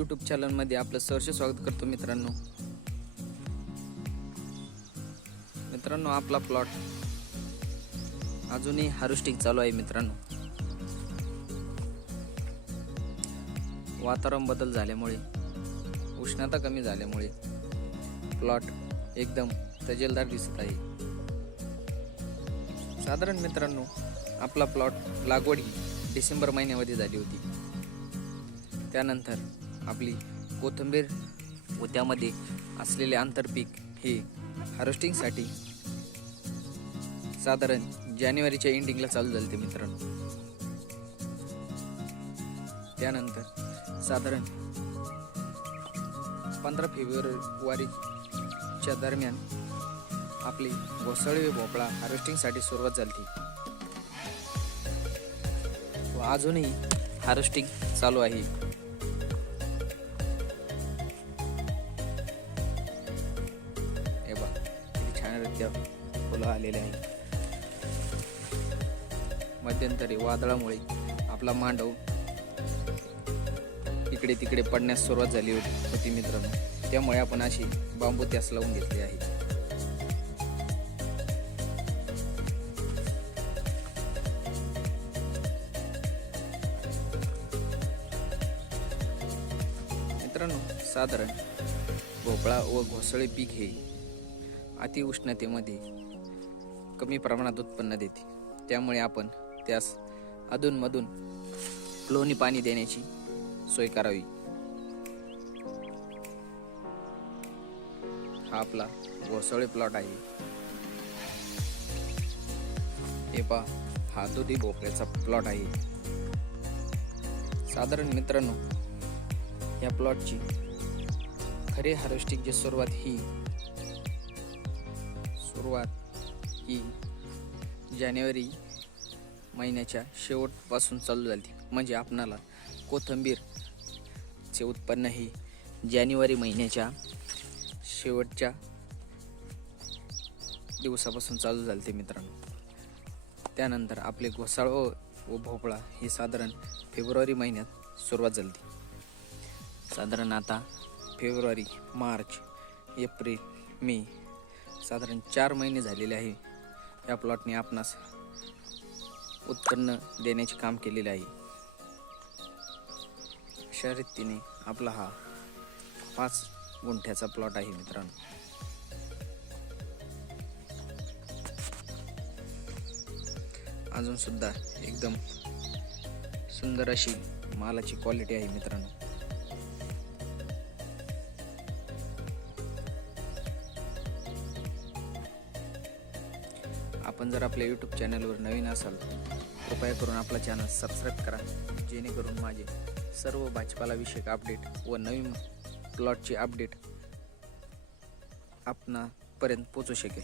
चॅनलमध्ये आपलं सहर्ष स्वागत करतो मित्रांनो. मित्रांनो आपला प्लॉट अजूनही हार्वेस्टिंग चालू आहे मित्रांनो. वातावरण बदल झाल्यामुळे उष्णता कमी झाल्यामुळे प्लॉट एकदम तजेलदार दिसत आहे. साधारण मित्रांनो आपला प्लॉट लागवड ही डिसेंबर महिन्यामध्ये झाली होती. त्यानंतर आपली कोथिंबीर व त्यामध्ये असलेले आंतरपीक हे हार्वेस्टिंगसाठी साधारण जानेवारीच्या एंडिंगला चालू झाले ते मित्रांनो. त्यानंतर साधारण पंधरा फेब्रुवारीच्या दरम्यान आपली घोसाळी व भोपळा हार्वेस्टिंगसाठी सुरुवात झाली व अजूनही हार्वेस्टिंग चालू आहे. छानरित्या फुलं आलेले आहे मध्यंतरी वादळामुळे आपला मांडव इकडे तिकडे पडण्यास सुरुवात झाली होती होती मित्रांनो. त्यामुळे आपण अशी बांबू त्यास लावून घेतली आहे. मित्रांनो साधारण भोपळा व घोसळे पीक हे अतिउष्णतेमध्ये कमी प्रमाणात उत्पन्न देते. त्यामुळे आपण त्यास अधूनमधून लोणी पाणी देण्याची सोय करावी. हा आपला घोसळे प्लॉट आहे. हे पहा हा दुधी भोपळ्याचा प्लॉट आहे. साधारण मित्रांनो या प्लॉटची खरी हार्वेस्टिंगची सुरुवात ही सुरुवात ही जानेवारी महिन्याच्या शेवटपासून चालू झाली. म्हणजे आपणाला कोथंबीरचे उत्पन्न हे जानेवारी महिन्याच्या शेवटच्या दिवसापासून चालू झाले ते मित्रांनो. त्यानंतर आपले घोसाळ व व भोपळा हे साधारण फेब्रुवारी महिन्यात सुरुवात झाली. साधारण आता फेब्रुवारी मार्च एप्रिल मे साधारण चार महिने झालेले आहे. या प्लॉटने आपणास उत्पन्न देण्याचे काम केलेले आहे. अशा रीतीने आपला हा पाच गुंठ्याचा प्लॉट आहे मित्रांनो. अजून सुद्धा एकदम सुंदर अशी मालाची क्वालिटी आहे मित्रांनो. आपण जर आपल्या यूट्यूब चॅनलवर नवीन असाल कृपया करून आपला चॅनल सबस्क्राईब करा जेणेकरून माझे सर्व भाजपालाविषयक अपडेट व नवीन प्लॉटचे अपडेट आपणापर्यंत पोचू शकेल.